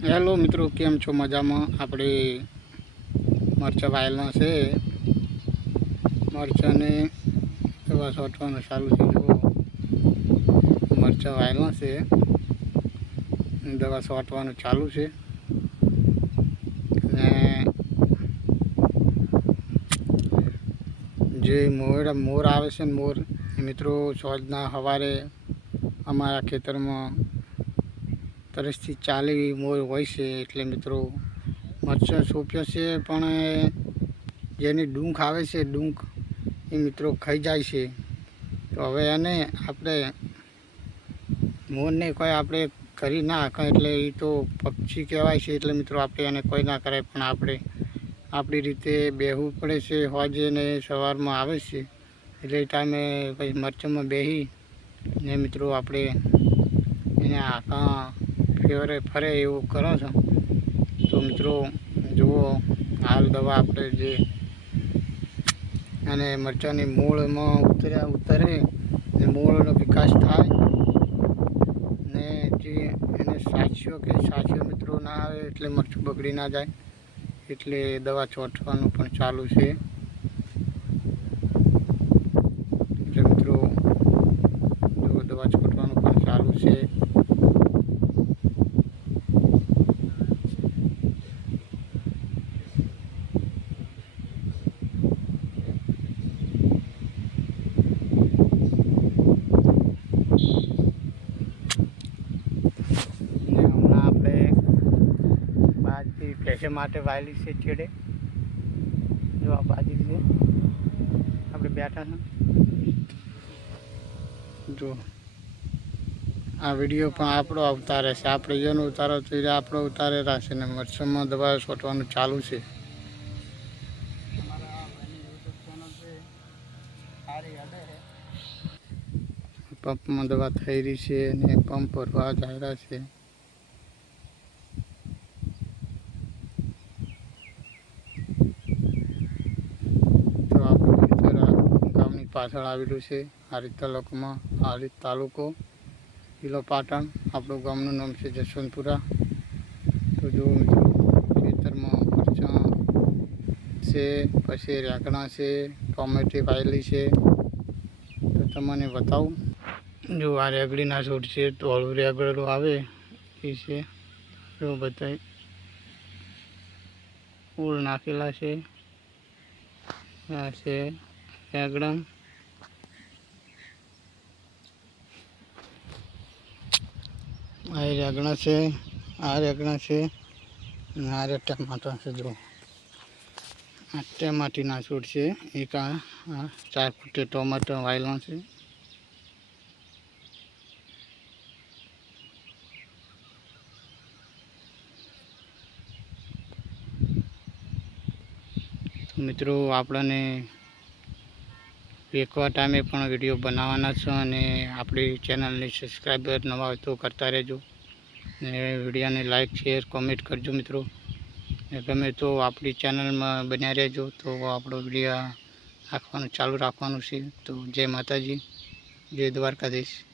Hello મિત્રો, કેમ છો? મજામાં? આપણે મરચાં વાયેલા છે. મરચાંને દવા છાંટવાનું ચાલુ છે. જુઓ, મરચાં વાયેલા છે, દવા છાંટવાનું ચાલુ છે. ને જે મોર આવે છે ને, મોર મિત્રો સોજના સવારે અમારા ખેતરમાં 30 થી 40 મોર હોય છે. એટલે મિત્રો મરચાં સોંપ્યા છે, પણ જેની ડૂંખ આવે છે, ડૂંખ એ મિત્રો ખાઈ જાય છે. તો હવે એને આપણે મોરને કોઈ આપણે કરી ના હકાય, એટલે એ તો પક્ષી કહેવાય છે. એટલે મિત્રો આપણે એને કોઈ ના કરાય, પણ આપણે આપણી રીતે બેસવું પડે છે. હોજે ને સવારમાં આવે છે, એટલે એ ટાઈમે પછી મરચાંમાં બેસી ને મિત્રો આપણે એને આખા ફરે એવું કરો છો. તો મિત્રો જુઓ, હાલ દવા આપણે જે અને મરચાંની મૂળમાં ઉતરે ને મૂળનો વિકાસ થાય ને જે એને સાચીઓ મિત્રો ના આવે, એટલે મરચું બગડી ના જાય. એટલે દવા છાંટવાનું પણ ચાલુ છે. એટલે મિત્રો જો દવા છાંટવાનું પણ ચાલુ છે. હમણાં આપણે બાજરી ભેંસો માટે વાયેલી છે છેડે. જો આ બાજરી છે, આપણે બેઠા છે. જો આ વિડીયો પણ આપણો અવતારે છે. આપણે જેનો ઉતારો તો એ આપણો ઉતારે રહેશે ને મરચાંમાં દવા છાંટવાનું ચાલુ છે. પંપમાં દવા થઈ રહી છે અને પંપ ભરવા જાય છે. તો આપણું ખેતર ગામની પાછળ આવેલું છે. હારીજ તાલુકો, જિલ્લો પાટણ. આપણું ગામનું નામ છે જસવંતપુરા. તો જો મિત્રો, ખેતરમાં મરચાં છે, પછી રેંગણા છે, ટોમેટી વાયેલી છે. તો તમને બતાવું. જો આ રેગડીના છોડ છે, ધોળું રેગડેલું આવે એ છે. જો બધા ફૂલ નાખેલા છે. આ છે રેગડા. આ રેગણા છે, આ રેગણા છે, અને આ ટમાટર છે. જો આ ટમાટીના છોડ છે. એક આ 4 ફૂટે ટમાટર વાયેલા છે. મિત્રો આપણને વેચવા ટાઈમે પણ વિડીયો બનાવવાના છે, અને આપણી ચેનલને સબસ્ક્રાઈબર નવા હોય તો કરતા રહેજો, ને વિડીયોને લાઈક શેર કોમેન્ટ કરજો મિત્રો. ને ગમે તો આપણી ચેનલમાં બન્યા રહેજો, તો આપણો વિડીયો રાખવાનું ચાલુ રાખવાનું છે. તો જય માતાજી, જય દ્વારકાધીશ.